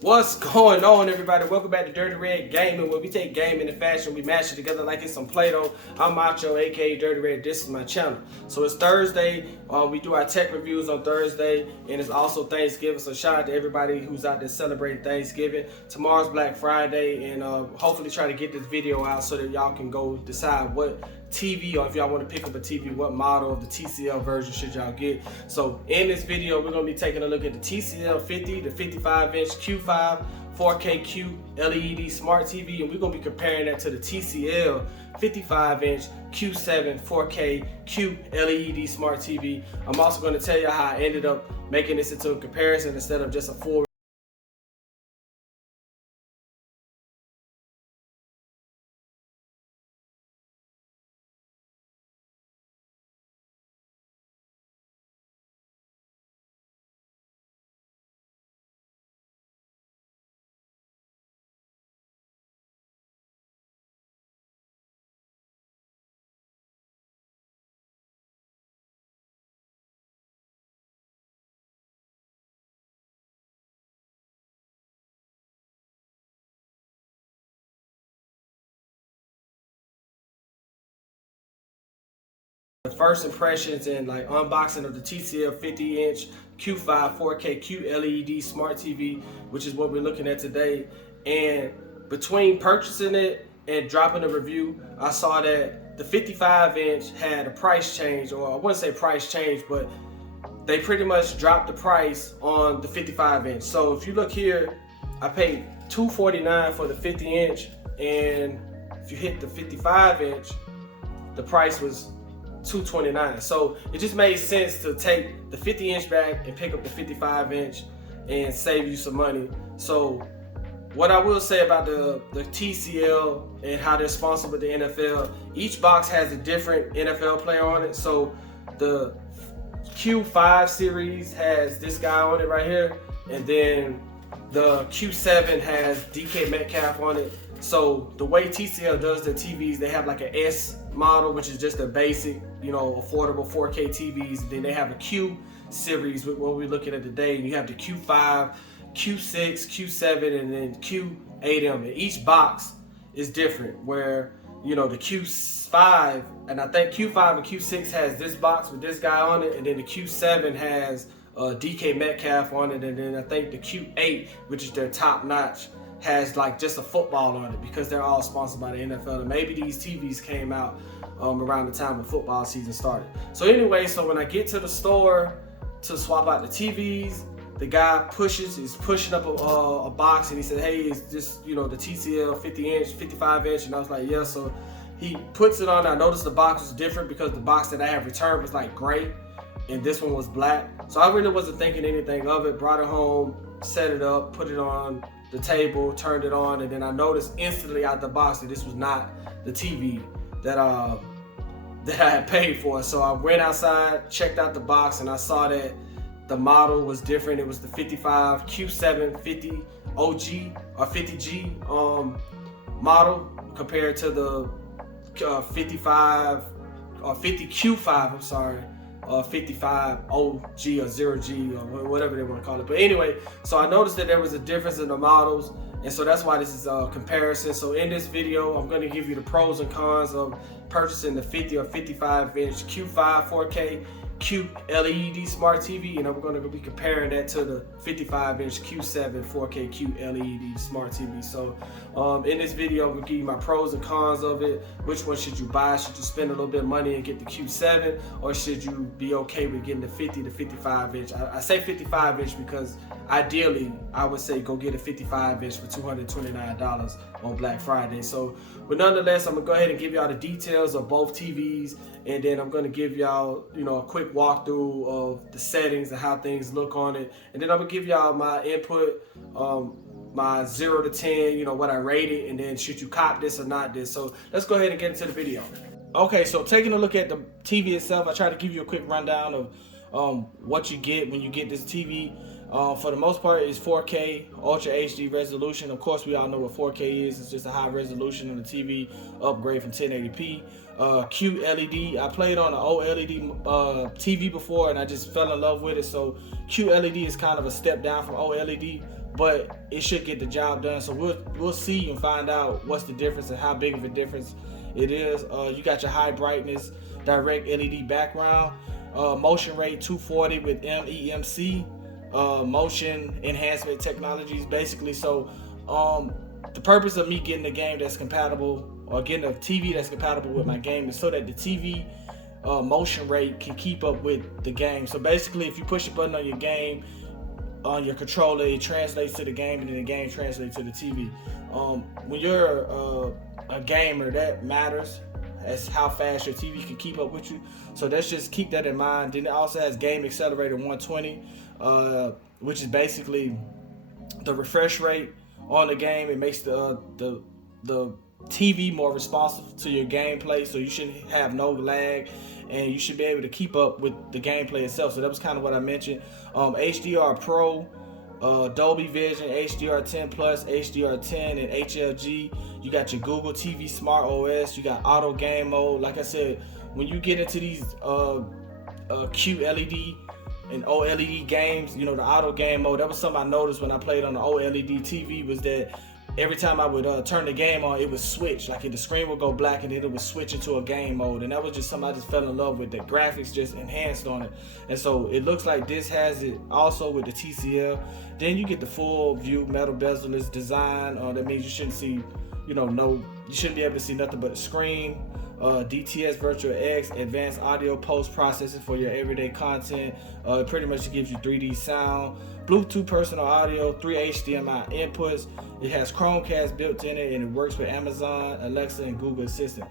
What's going on, everybody? Welcome back to Dirty Red Gaming, where we take gaming and fashion, we mash it together like it's some Play-Doh. I'm Macho, aka Dirty Red. This is my channel. So it's Thursday. We do our tech reviews on Thursday, and it's also Thanksgiving. So shout out to everybody who's out there celebrating Thanksgiving. Tomorrow's Black Friday, and hopefully try to get this video out so that y'all can go decide what TV, or if y'all want to pick up a TV, what model of the TCL version should y'all get. So in this video, we're going to be taking a look at the TCL 50 to 55 inch Q5 4K QLed Smart TV, and we're going to be comparing that to the TCL 55 inch Q7 4K QLed Smart TV. I'm also going to tell you how I ended up making this into a comparison instead of just a full first impressions and like unboxing of the TCL 50 inch Q5 4K QLed Smart TV, which is what we're looking at today. And between purchasing it and dropping a review, I saw that the 55 inch had a price change, or I wouldn't say price change, but they pretty much dropped the price on the 55 inch. So if you look here, I paid $249 for the 50 inch, and if you hit the 55 inch, the price was $229. So it just made sense to take the 50 inch back and pick up the 55 inch and save you some money. So what I will say about the TCL and how they're sponsored with the NFL, each box has a different NFL player on it. So the Q5 series has this guy on it right here, and then the Q7 has DK Metcalf on it. So the way TCL does their TVs, they have like an S model, which is just a basic, affordable 4K TVs. And then they have a Q series with what we're looking at today. And you have the Q5, Q6, Q7, and then Q8M. And each box is different, where, the Q5, and I think Q5 and Q6 has this box with this guy on it. And then the Q7 has DK Metcalf on it. And then I think the Q8, which is their top notch, has like just a football on it, because they're all sponsored by the NFL. And maybe these TVs came out around the time the football season started. So anyway, so when I get to the store to swap out the TVs, the guy is pushing up a box, and he said, hey, is this, the TCL 50 inch, 55 inch? And I was like, yeah. So he puts it on. I noticed the box was different, because the box that I have returned was like gray, and this one was black. So I really wasn't thinking anything of it. Brought it home, set it up, put it on the table, turned it on, and then I noticed instantly out the box that this was not the TV that I had paid for. So I went outside, checked out the box, and I saw that the model was different. It was the 55 Q750 OG or 50G model compared to the 55 or 50Q5. I'm sorry. 55 OG or 0G or whatever they want to call it. But anyway, so I noticed that there was a difference in the models, and so that's why this is a comparison. So in this video, I'm going to give you the pros and cons of purchasing the 50 or 55 inch Q5 4K QLed Smart TV, and I'm going to be comparing that to the 55 inch Q7 4K QLed Smart TV. So in this video, I'm going to give you my pros and cons of it. Which one should you buy? Should you spend a little bit of money and get the Q7, or should you be okay with getting the 50 to 55 inch? I say 55 inch because ideally I would say go get a 55 inch for $229 on Black Friday. So, but nonetheless, I'm gonna go ahead and give y'all the details of both TVs, and then I'm gonna give y'all, a quick walkthrough of the settings and how things look on it, and then I'm gonna give y'all my input, my 0 to 10, what I rate it, and then should you cop this or not this. So let's go ahead and get into the video. Okay, so taking a look at the TV itself, I try to give you a quick rundown of what you get when you get this TV. For the most part, it's 4K Ultra HD resolution. Of course, we all know what 4K is. It's just a high resolution on the TV, upgrade from 1080p. QLED, I played on an OLED TV before, and I just fell in love with it. So QLED is kind of a step down from OLED, but it should get the job done. So we'll see and find out what's the difference and how big of a difference it is. You got your high brightness direct LED background, motion rate 240 with MEMC, motion enhancement technologies basically. So the purpose of me getting a game that's compatible, or getting a TV that's compatible with my game, is so that the TV motion rate can keep up with the game. So basically, if you push a button on your game, on your controller, it translates to the game, and then the game translates to the TV. When you're a gamer, that matters as how fast your TV can keep up with you. So let's just keep that in mind. Then it also has Game Accelerator 120, which is basically the refresh rate on the game. It makes the TV more responsive to your gameplay, so you shouldn't have no lag, and you should be able to keep up with the gameplay itself. So that was kind of what I mentioned. HDR Pro, Dolby Vision, HDR10 Plus, HDR10, and HLG. You got your Google TV Smart OS. You got Auto Game Mode. Like I said, when you get into these QLED and OLED games, you know, the Auto Game Mode, that was something I noticed when I played on the OLED TV, was that every time I would turn the game on, it would switch. Like the screen would go black and then it would switch into a game mode. And that was just something I just fell in love with. The graphics just enhanced on it. And so it looks like this has it also with the TCL. Then you get the full view metal bezel-less design. That means you shouldn't see, you shouldn't be able to see nothing but the screen. DTS Virtual X, advanced audio post-processing for your everyday content. It pretty much gives you 3D sound, Bluetooth personal audio, 3 HDMI inputs. It has Chromecast built in it, and it works with Amazon, Alexa, and Google Assistant.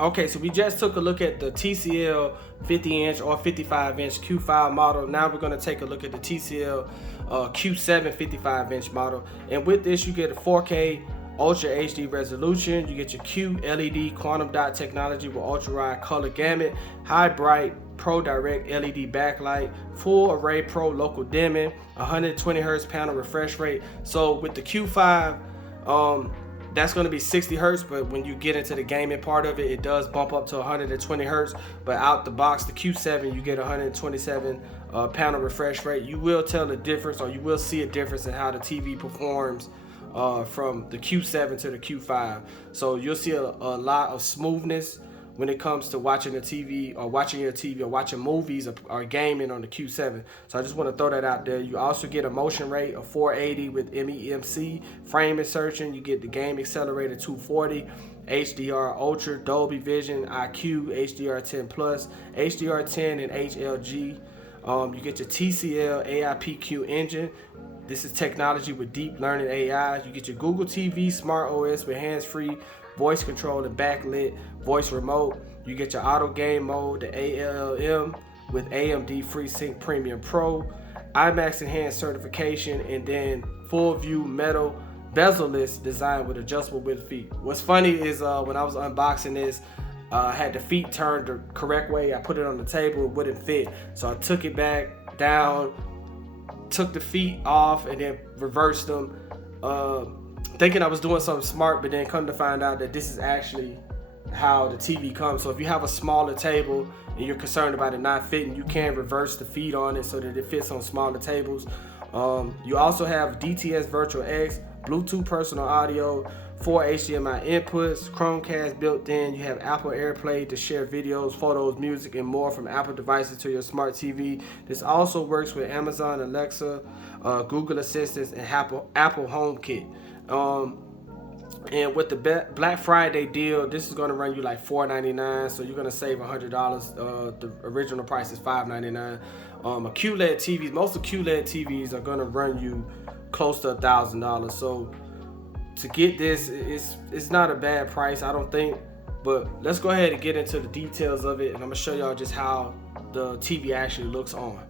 Okay, so we just took a look at the TCL 50-inch or 55-inch Q5 model. Now we're going to take a look at the TCL Q7 55-inch model. And with this, you get a 4K Ultra HD resolution. You get your QLED quantum dot technology with ultra wide color gamut, high bright Pro Direct LED backlight, full array Pro local dimming, 120 Hz panel refresh rate. So with the Q5, that's going to be 60 Hz, but when you get into the gaming part of it, it does bump up to 120 Hz. But out the box, the Q7, you get 127 panel refresh rate. You will tell the difference, or you will see a difference in how the TV performs from the Q7 to the Q5. So you'll see a lot of smoothness when it comes to watching the TV, or watching your TV, or watching movies, or gaming on the Q7. So I just want to throw that out there. You also get a motion rate of 480 with MEMC, frame insertion. You get the Game Accelerator 240, HDR Ultra, Dolby Vision, IQ, HDR10 Plus, HDR10, and HLG. You get your TCL AIPQ engine. This is technology with deep learning AI. You get your Google TV Smart OS with hands-free voice control and backlit voice remote. You get your auto game mode, the ALM with AMD FreeSync Premium Pro, IMAX Enhanced certification, and then full view metal bezel-less design with adjustable with feet. What's funny is when I was unboxing this, I had the feet turned the correct way. I put it on the table, it wouldn't fit. So I took it back down, took the feet off, and then reversed them, thinking I was doing something smart, but then come to find out that this is actually how the TV comes. So if you have a smaller table and you're concerned about it not fitting, you can reverse the feet on it so that it fits on smaller tables. You also have DTS Virtual X, Bluetooth personal audio, 4 HDMI inputs, Chromecast built in. You have Apple AirPlay to share videos, photos, music, and more from Apple devices to your smart TV. This also works with Amazon, Alexa, Google Assistant, and Apple HomeKit. And with the Black Friday deal, this is going to run you like $4.99, so you're going to save $100. The original price is $5.99. A QLED TV, most of QLED TVs are going to run you close to $1,000. So to get this, it's not a bad price, I don't think. But let's go ahead and get into the details of it, and I'm going to show y'all just how the TV actually looks on.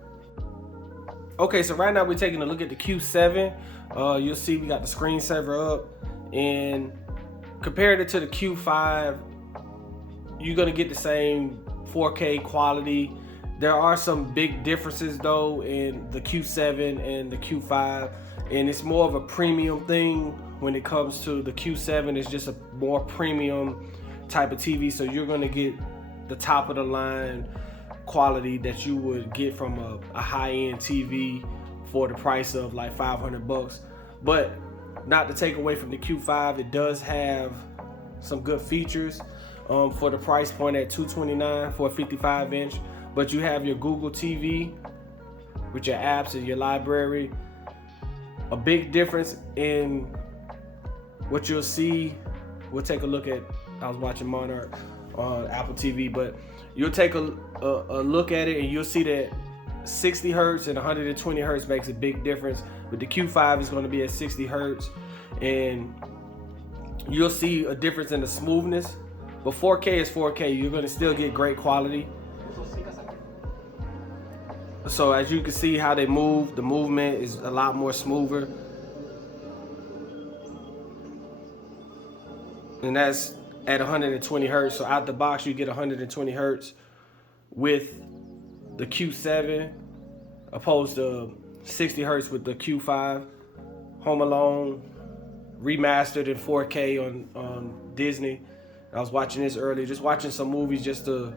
Okay, so right now we're taking a look at the Q7. You'll see we got the screensaver up, and compared it to the Q5, you're gonna get the same 4K quality. There are some big differences though in the Q7 and the Q5, and it's more of a premium thing when it comes to the Q7. It's just a more premium type of TV, so you're gonna get the top of the line quality that you would get from a high-end TV for the price of like $500. But not to take away from the Q5, it does have some good features for the price point at $229 for a 55-inch. But you have your Google TV with your apps and your library. A big difference in what you'll see, we'll take a look at, I was watching Monarch on Apple TV, but you'll take a look at it and you'll see that 60 hertz and 120 hertz makes a big difference. With the Q5, it's going to be at 60 hertz, and you'll see a difference in the smoothness. But 4K is 4K. You're going to still get great quality. So as you can see how they move, the movement is a lot more smoother. And that's at 120 hertz. So out the box, you get 120 hertz with the Q7, opposed to 60 hertz with the Q5. Home Alone, remastered in 4K on Disney. I was watching this earlier, just watching some movies just to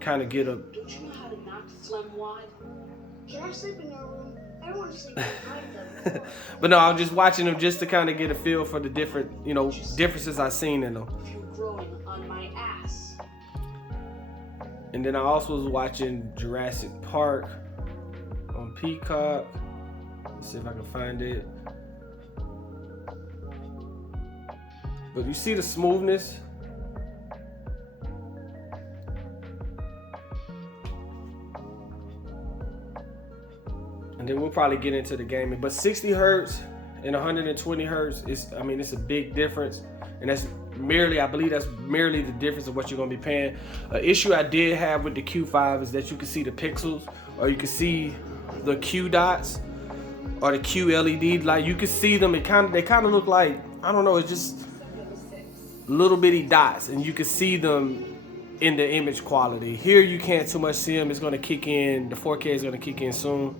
kind of get a... Don't you know how to knock phlegm wide? Can I sleep in your room? I don't want to sleep behind them. But no, I was just watching them just to kind of get a feel for the different, you know, differences I've seen in them. You're growing on my ass. And then I also was watching Jurassic Park on Peacock. Let's see if I can find it. But you see the smoothness? And then we'll probably get into the gaming. But 60 hertz and 120 hertz is, I mean, it's a big difference. And that's merely, I believe that's merely the difference of what you're gonna be paying. An issue I did have with the Q5 is that you can see the pixels, or you can see the Q dots, or the QLED light. You can see them, they kind of look like, I don't know, it's just little bitty dots, and you can see them in the image quality. Here you can't too much see them. It's gonna kick in, the 4K is gonna kick in soon.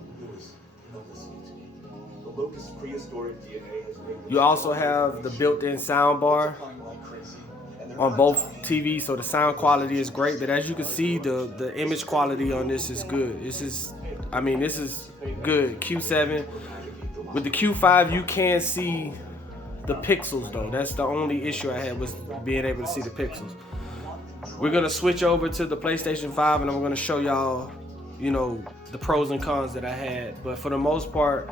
You also have the built-in sound bar on both TVs, so the sound quality is great. But as you can see, the image quality on this is good. This is, I mean, this is good. Q7. With the Q5, you can see the pixels though. That's the only issue I had, was being able to see the pixels. We're gonna switch over to the PlayStation 5, and I'm gonna show y'all, you know, the pros and cons that I had. But for the most part,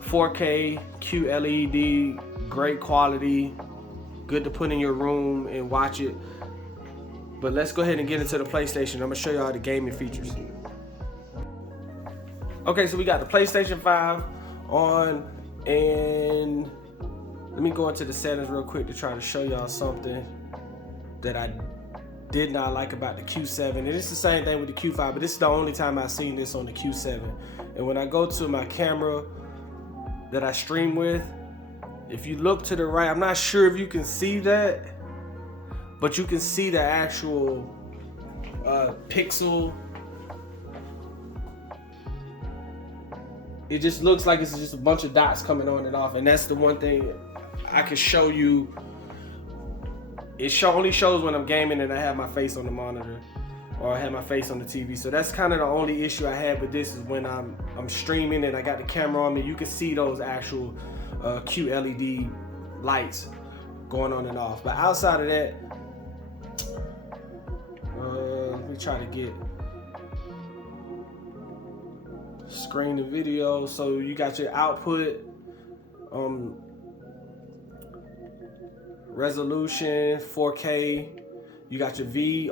4K, QLED, great quality, good to put in your room and watch it. But let's go ahead and get into the PlayStation. I'm gonna show y'all the gaming features. Okay, so we got the PlayStation 5 on, and let me go into the settings real quick to try to show y'all something that I did not like about the Q7. And it's the same thing with the Q5, but this is the only time I've seen this on the Q7. And when I go to my camera that I stream with, if you look to the right, I'm not sure if you can see that, but you can see the actual pixel. It just looks like it's just a bunch of dots coming on and off, and that's the one thing I can show you. It only shows when I'm gaming and I have my face on the monitor, or I have my face on the TV. So that's kind of the only issue I had with this, is when I'm streaming and I got the camera on me, you can see those actual QLED lights going on and off. But outside of that, let me try to get screen to video. So you got your output, resolution 4K. You got your VRR,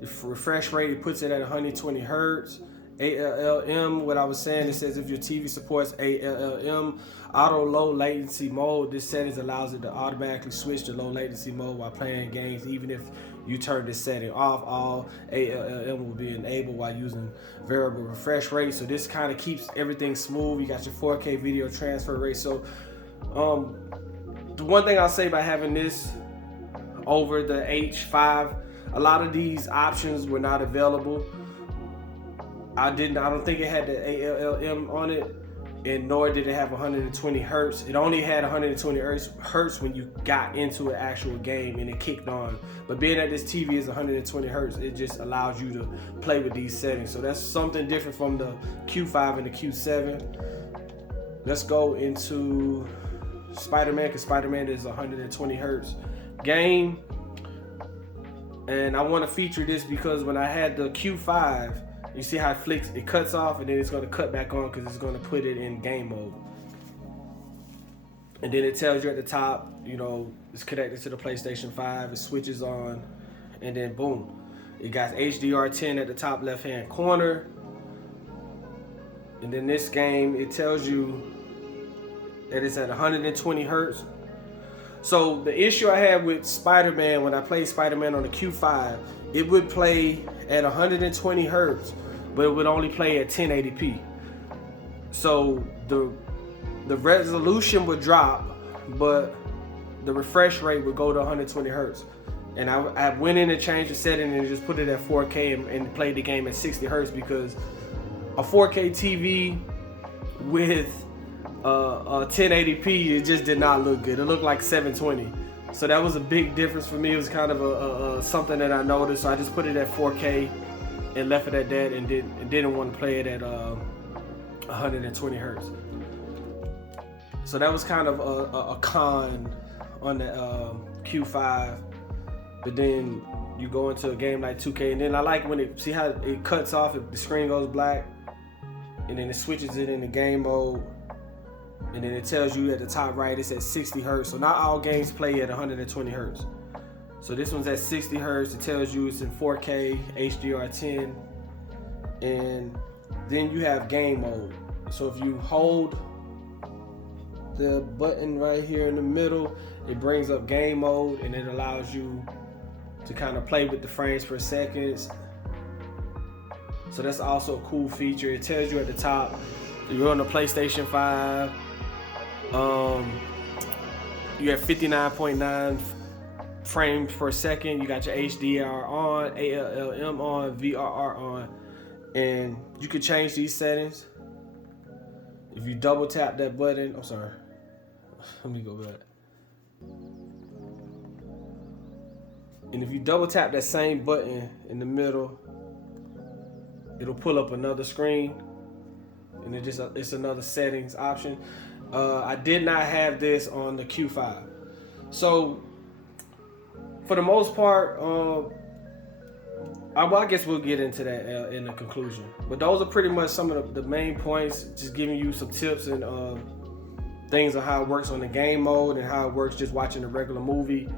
your refresh rate, it puts it at 120 hertz. ALLM, what I was saying, it says if your TV supports ALLM, auto low latency mode, this settings allows it to automatically switch to low latency mode while playing games. Even if you turn this setting off, all ALLM will be enabled while using variable refresh rate. So this kind of keeps everything smooth. You got your 4K video transfer rate. So the one thing I'll say about having this over the H5, a lot of these options were not available. I don't think it had the ALLM on it, and nor did it have 120 hertz. It only had 120 hertz when you got into an actual game and it kicked on. But being that this TV is 120 hertz, it just allows you to play with these settings. So that's something different from the Q5 and the Q7. let's go into Spider-Man, because Spider-Man is 120 hertz game. And I want to feature this because when I had the Q5, you see how it cuts off and then it's going to cut back on because it's going to put it in game mode. And then it tells you at the top, you know, it's connected to the PlayStation 5, it switches on, and then boom. It got HDR10 at the top left-hand corner. And then this game, it tells you that it's at 120 hertz. So the issue I had with Spider-Man, when I played Spider-Man on the Q5, it would play at 120 hertz, but it would only play at 1080p. So the resolution would drop, but the refresh rate would go to 120 hertz. And I went in and changed the setting and just put it at 4K and played the game at 60 hertz, because a 4K TV with 1080p, it just did not look good. It looked like 720. So that was a big difference for me. It was kind of something that I noticed. So I just put it at 4K and left it at that, and didn't want to play it at 120 hertz. So that was kind of a con on the Q5. But then you go into a game like 2K, and then I like when see how it cuts off, the screen goes black, and then it switches it into game mode, and then it tells you at the top right it's at 60 hertz. So not all games play at 120 hertz. So this one's at 60 hertz. It tells you it's in 4K, HDR10, and then you have game mode. So if you hold the button right here in the middle, it brings up game mode, and it allows you to kind of play with the frames per second. So that's also a cool feature. It tells you at the top, you're on the PlayStation 5, you have 59.9 frames per second, you got your HDR on, ALLM on, VRR on, and you can change these settings. If you double tap that button, I'm sorry, let me go back. And if you double tap that same button in the middle, it'll pull up another screen, and it's another settings option. I did not have this on the Q5. So for the most part, I guess we'll get into that in the conclusion. But those are pretty much some of the main points, just giving you some tips and things on how it works on the game mode and how it works just watching a regular movie.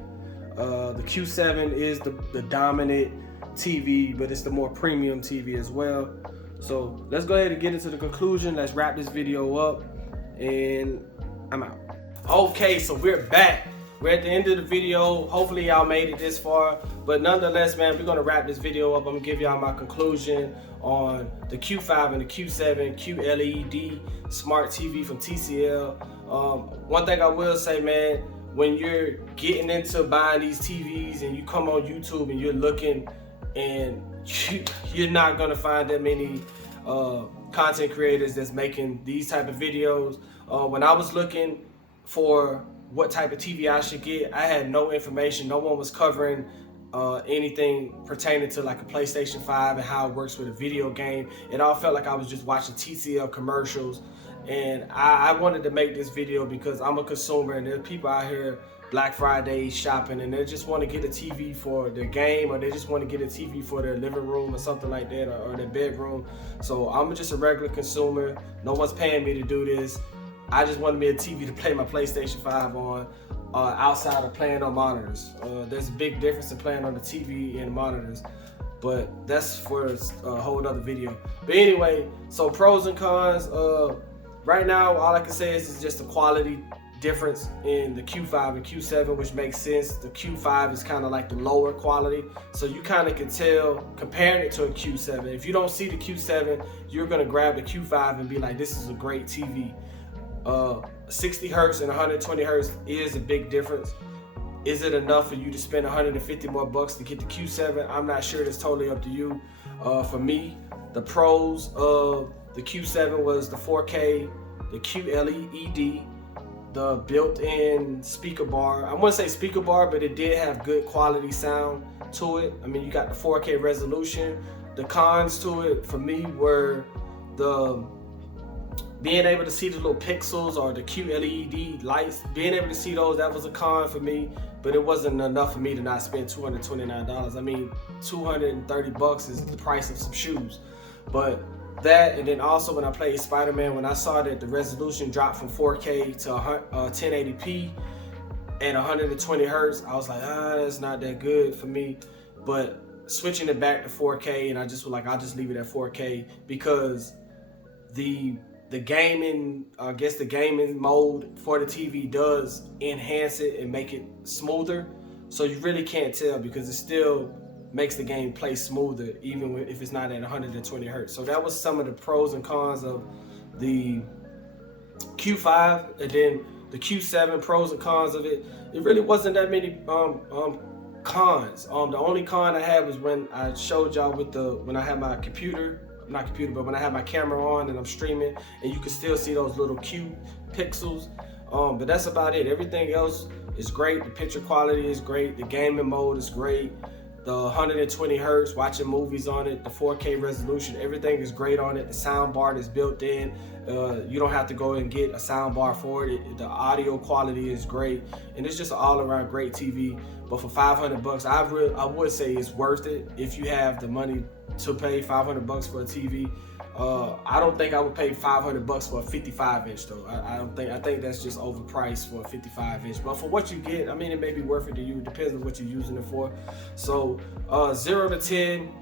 The Q7 is the dominant TV, but it's the more premium TV as well. So let's go ahead and get into the conclusion. Let's wrap this video up, and I'm out. Okay, so we're back. We're at the end of the video. Hopefully y'all made it this far, but nonetheless, man, we're gonna wrap this video up. I'm gonna give y'all my conclusion on the Q5 and the Q7 QLed Smart TV from TCL. One thing I will say, man, when you're getting into buying these TVs and you come on YouTube and you're looking, and you're not gonna find that many content creators that's making these type of videos. When I was looking for what type of TV I should get, I had no information. No one was covering anything pertaining to like a PlayStation 5 and how it works with a video game. It all felt like I was just watching TCL commercials. And I wanted to make this video because I'm a consumer, and there's people out here Black Friday shopping, and they just want to get a TV for their game, or they just want to get a TV for their living room or something like that, or their bedroom. So I'm just a regular consumer. No one's paying me to do this. I just wanted me a TV to play my PlayStation 5 on, outside of playing on monitors. There's a big difference in playing on the TV and monitors, but that's for a whole other video. But anyway, so pros and cons. Right now, all I can say is it's just a quality difference in the Q5 and Q7, which makes sense. The Q5 is kind of like the lower quality, so you kind of can tell comparing it to a Q7. If you don't see the Q7, you're gonna grab the Q5 and be like, this is a great TV. 60 hertz and 120 hertz is a big difference. Is it enough for you to spend 150 more bucks to get the Q7? I'm not sure. That's totally up to you. For me, the pros of the Q7 was the 4K, the QLed, the built-in speaker bar. I wouldn't say speaker bar, but it did have good quality sound to it. I mean, you got the 4K resolution. The cons to it for me were the being able to see the little pixels or the QLED lights, being able to see those, that was a con for me, but it wasn't enough for me to not spend $229. I mean, 230 bucks is the price of some shoes. But that, and then also when I played Spider-Man, when I saw that the resolution dropped from 4K to 1080p at 120 hertz, I was like, that's not that good for me. But switching it back to 4K, and I just was like, I'll just leave it at 4K, because the gaming, I guess the gaming mode for the TV does enhance it and make it smoother. So you really can't tell, because it still makes the game play smoother even if it's not at 120 hertz. So that was some of the pros and cons of the Q5, and then the Q7, pros and cons of it. It really wasn't that many cons. The only con I had was when I showed y'all with when I had my when I have my camera on and I'm streaming, and you can still see those little Q pixels. But that's about it. Everything else is great. The picture quality is great. The gaming mode is great. The 120 hertz, watching movies on it, the 4K resolution, everything is great on it. The sound bar is built in. You don't have to go and get a sound bar for it. The audio quality is great, and it's just an all-around great TV. But for 500 bucks, I would say it's worth it if you have the money to pay 500 bucks for a TV. I don't think I would pay 500 bucks for a 55 inch though. I think that's just overpriced for a 55 inch. But for what you get, I mean, it may be worth it to you. It depends on what you're using it for. So 0 to 10,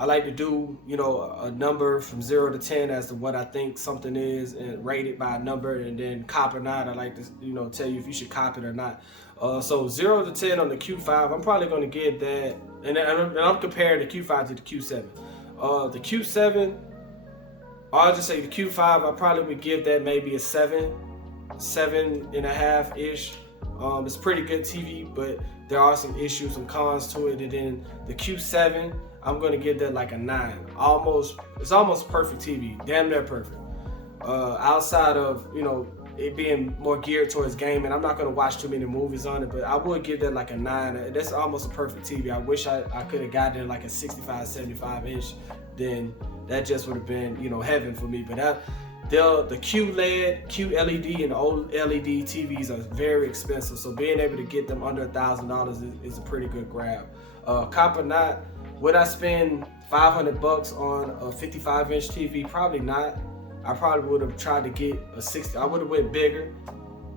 I like to do, a number from 0 to 10 as to what I think something is, and rate it by a number, and then cop or not. I like to, tell you if you should cop it or not. So 0 to 10 on the Q5, I'm probably going to give that, and I'm comparing the Q5 to the Q7. The Q7, I'll just say the Q5, I probably would give that maybe a 7.5 ish. It's pretty good TV, but there are some issues, some cons to it. And then the Q7, I'm gonna give that like a 9. It's almost perfect TV, damn near perfect. Outside of it being more geared towards gaming, I'm not gonna watch too many movies on it, but I would give that like a 9. That's almost a perfect TV. I wish I could have gotten like a 65, 75 inch. Then that just would have been heaven for me. But the QLED, QLED, and the OLED TVs are very expensive, so being able to get them under $1,000 is a pretty good grab. Cop or not, would I spend 500 bucks on a 55 inch TV? Probably not. I probably would have tried to get a 60. I would have went bigger,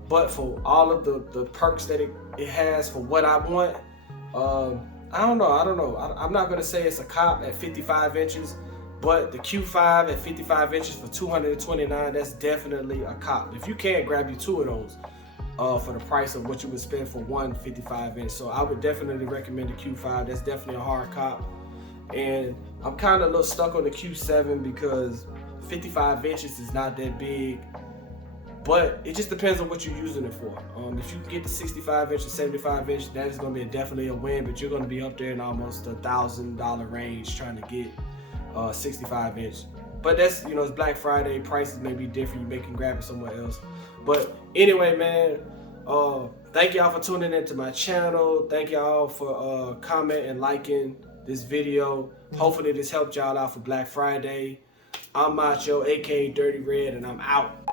but for all of the perks that it has for what I want, I don't know. I'm not gonna say it's a cop at 55 inches, but the Q5 at 55 inches for $229, that's definitely a cop. If you can't, grab you 2 of those for the price of what you would spend for one 55 inch. So I would definitely recommend the Q5. That's definitely a hard cop. And I'm kind of a little stuck on the Q7 because 55 inches is not that big, but it just depends on what you're using it for. If you can get the 65 inch or 75 inch, that is going to be definitely a win, but you're going to be up there in almost $1,000 range trying to get 65 inch. But that's, it's Black Friday, prices may be different, you may can grab it somewhere else. But anyway, man, thank y'all for tuning into my channel. Thank y'all for commenting and liking this video. Hopefully this helped y'all out for Black Friday. I'm Macho, aka Dirty Red, and I'm out.